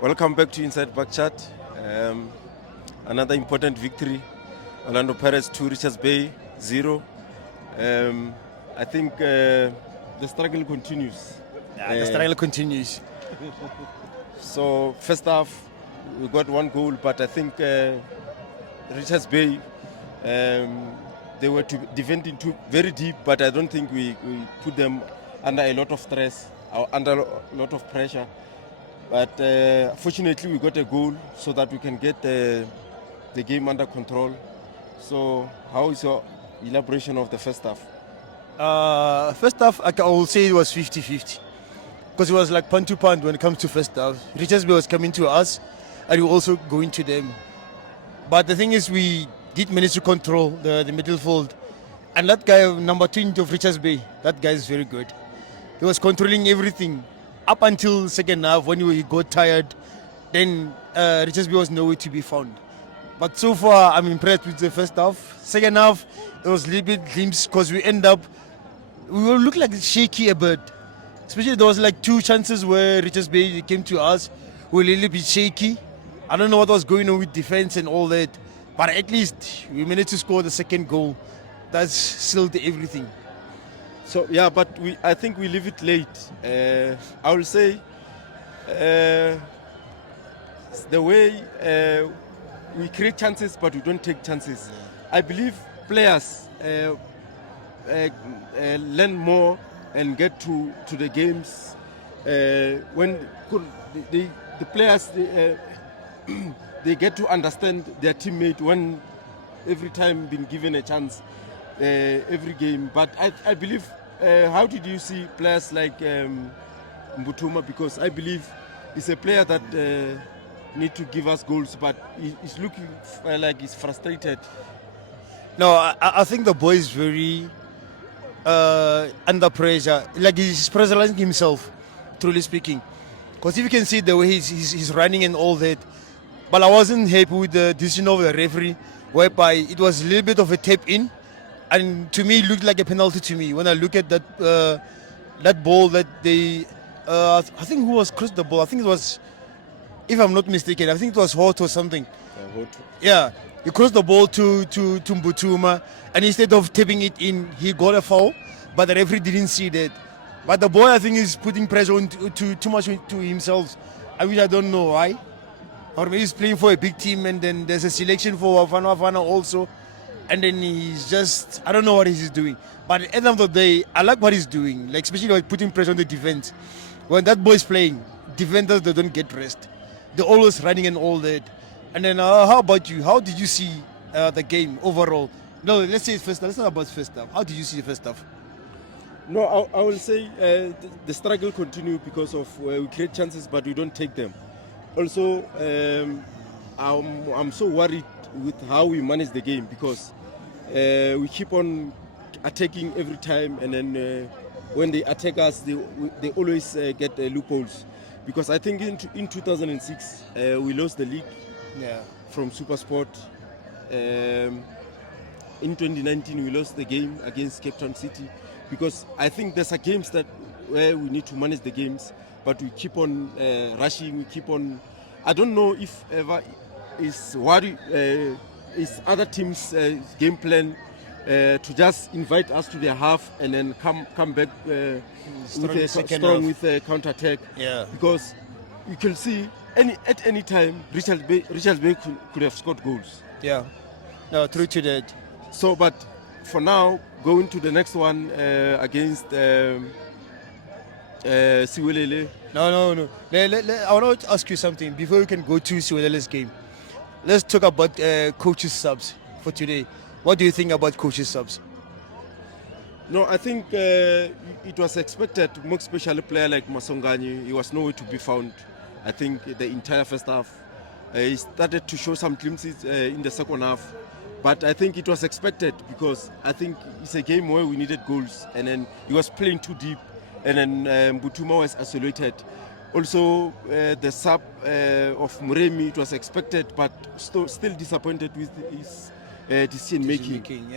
Welcome back to Inside Bucs Chat. Another important victory. Orlando Pirates 2, Richardsy 0. I think the struggle continues. Yeah, the struggle continues. So first half, we got one goal, but I think Richardsy, they were defending too very deep, but I don't think we put them under a lot of stress or under a lot of pressure. But fortunately, we got a goal so that we can get the game under control. So how is your elaboration of the first half? First half, I will say it was 50-50. Because it was like pound to pound when it comes to first half. Richardsy was coming to us and we were also going to them. But the thing is, we did manage to control the midfield. And that guy, number 20 of Richardsy, that guy is very good. He was controlling everything up until second half when he got tired. Then Richardsy was nowhere to be found. But so far, I'm impressed with the first half. Second half, it was a little bit glimpse because we will look like shaky a bit. Especially there was like two chances where Richardsy came to us. We were a little bit shaky. I don't know what was going on with defense and all that. But at least we managed to score the second goal. That's sealed everything. So yeah, but I think we leave it late. I will say the way we create chances, but we don't take chances. I believe players learn more and get to the games when the players they get to understand their teammate when every time being given a chance every game. But I believe, how did you see players like Mbuthuma? Because I believe he's a player that need to give us goals, but he's looking like he's frustrated. No, I think the boy is very under pressure. Like he's pressurizing himself, truly speaking. Because if you can see the way he's running and all that. But I wasn't happy with the decision of the referee, whereby it was a little bit of a tap in. And to me, it looked like a penalty to me. When I look at that ball that they... I think who was crossed the ball? I think it was, if I'm not mistaken, I think it was Hort or something. Yeah, he crossed the ball to Mbuthuma, and instead of tapping it in, he got a foul, but the referee didn't see that. But the boy, I think, is putting pressure on too much to himself. I don't know why. Or maybe he's playing for a big team, and then there's a selection for Wafana also, and then he's just, I don't know what he's doing. But at the end of the day, I like what he's doing, like especially like putting pressure on the defense. When that boy is playing, defenders, they don't get rest. They're always running and all that. And then how about you? How did you see the game overall? No, let's say first half. Let's not about first half. How did you see the first half? No, I will say the struggle continues because of we create chances, but we don't take them. Also, I'm so worried with how we manage the game because we keep on attacking every time, and then when they attack us, they always get loopholes. Because I think in 2006 we lost the league from SuperSport. In 2019 we lost the game against Cape Town City. Because I think there's a games where we need to manage the games, but we keep on rushing. We keep on. I don't know if ever is other teams' game plan to just invite us to their half and then come back with a counter attack. Yeah. Because you can see at any time Richardsy could have scored goals. Yeah. No, true to that. So, but for now, going to the next one against Siwelele. No. I want to ask you something before we can go to Siwelele's game. Let's talk about coaches subs for today. What do you think about coaches subs? No, I think it was expected. More especially a player like Masongani, he was nowhere to be found. I think the entire first half, he started to show some glimpses in the second half. But I think it was expected because I think it's a game where we needed goals, and then he was playing too deep, and then Mbuthuma was isolated. Also, the sub of Muremi, it was expected, but still disappointed with his decision making.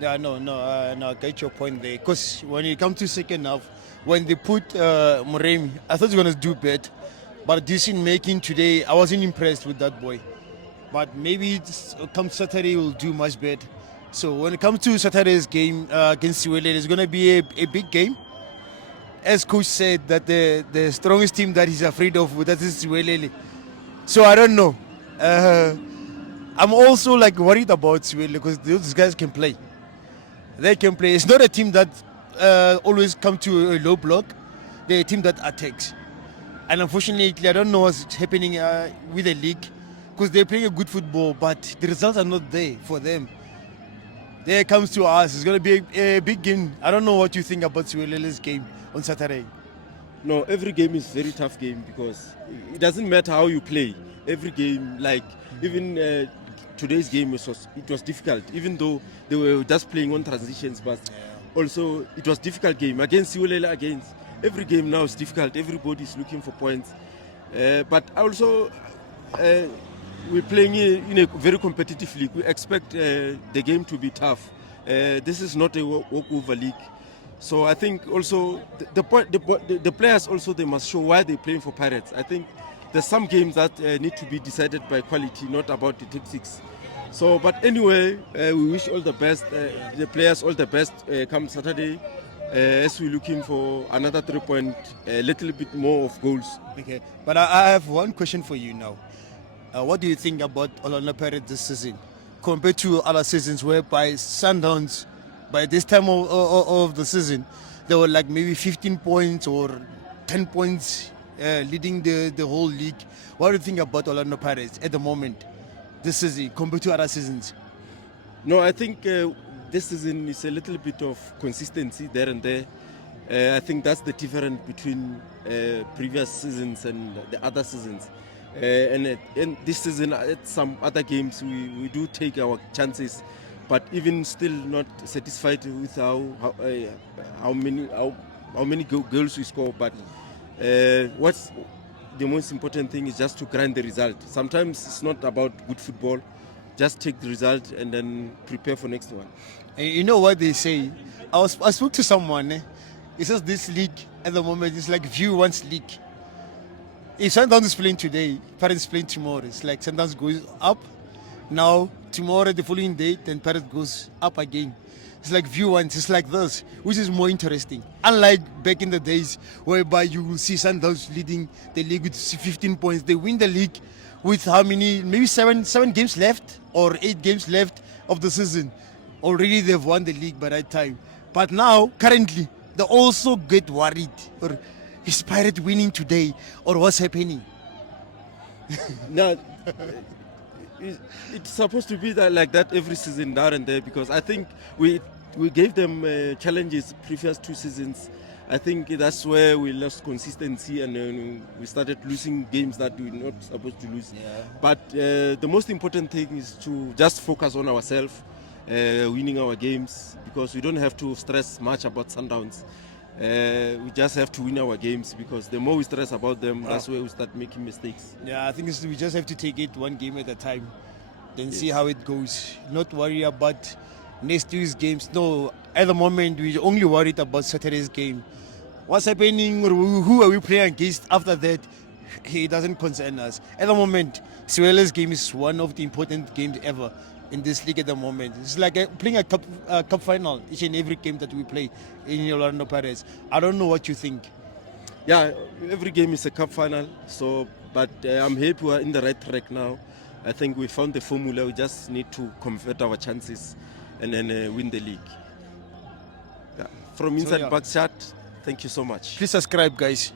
Yeah, no, I get your point there. Because when it comes to second half, when they put Muremi, I thought he was going to do better. But decision making today, I wasn't impressed with that boy. But maybe come Saturday, we'll do much better. So when it comes to Saturday's game against Siwele, it's going to be a big game. As coach said, that the strongest team that he's afraid of, that is Siwele. So I don't know. I'm also like worried about Siwele because those guys can play. They can play. It's not a team that always come to a low block. They're a team that attacks. And unfortunately, I don't know what's happening with the league because they're playing a good football, but the results are not there for them. There comes to us. It's going to be a big game. I don't know what you think about Siwele's game on Saturday. No, every game is very tough game because it doesn't matter how you play. Every game, like even today's game, it was difficult. Even though they were just playing on transitions, but also it was difficult game against Siwele. Against every game now is difficult. Everybody is looking for points, but also we're playing in a very competitive league. We expect the game to be tough. This is not a walkover league. So I think also the players also they must show why they're playing for Pirates. I think there's some games that need to be decided by quality, not about the tactics. So, but anyway, we wish all the best, the players all the best come Saturday, as we're looking for another 3 point, a little bit more of goals. Okay, but I have one question for you now. What do you think about Orlando Pirates this season compared to other seasons whereby Sundowns, by this time of the season, they were like maybe 15 points or 10 points leading the whole league? What do you think about Orlando Pirates at the moment, this season, compared to other seasons? No, I think this season is a little bit of consistency there and there. I think that's the difference between previous seasons and the other seasons. And this season, at some other games, we do take our chances, but even still not satisfied with how many goals we score. But what's the most important thing is just to grind the result. Sometimes it's not about good football. Just take the result and then prepare for next one. And you know what they say? I spoke to someone. He says this league at the moment is like View One's league. If Sundowns is playing today, Pirates is playing tomorrow. It's like Sundowns goes up. Now, tomorrow, the following day, then Pirates goes up again. It's like View One. It's like this, which is more interesting. Unlike back in the days, whereby you will see Sundowns leading the league with 15 points. They win the league with how many? Maybe seven games left or 8 games left of the season. Already they've won the league by that time. But now, currently, they also get worried. Or is Pirate winning today, or what's happening? Now, it's supposed to be like that every season, there and there, because I think we gave them challenges previous 2 seasons. I think that's where we lost consistency and we started losing games that we were not supposed to lose. Yeah. But the most important thing is to just focus on ourselves, winning our games, because we don't have to stress much about Sundowns. We just have to win our games, because the more we stress about them, that's where we start making mistakes. Yeah, I think we just have to take it one game at a time, then see how it goes. Not worry about next week's games. No, at the moment, we're only worried about Saturday's game. What's happening, who are we playing against after that, it doesn't concern us. At the moment, Siwele's game is one of the important games ever in this league at the moment. It's like playing a cup final each and every game that we play in Orlando Pirates. I don't know what you think. Yeah, every game is a cup final. So, but I'm happy we're in the right track now. I think we found the formula. We just need to convert our chances and then win the league. Yeah. From inside Bucs Chats, thank you so much. Please subscribe, guys.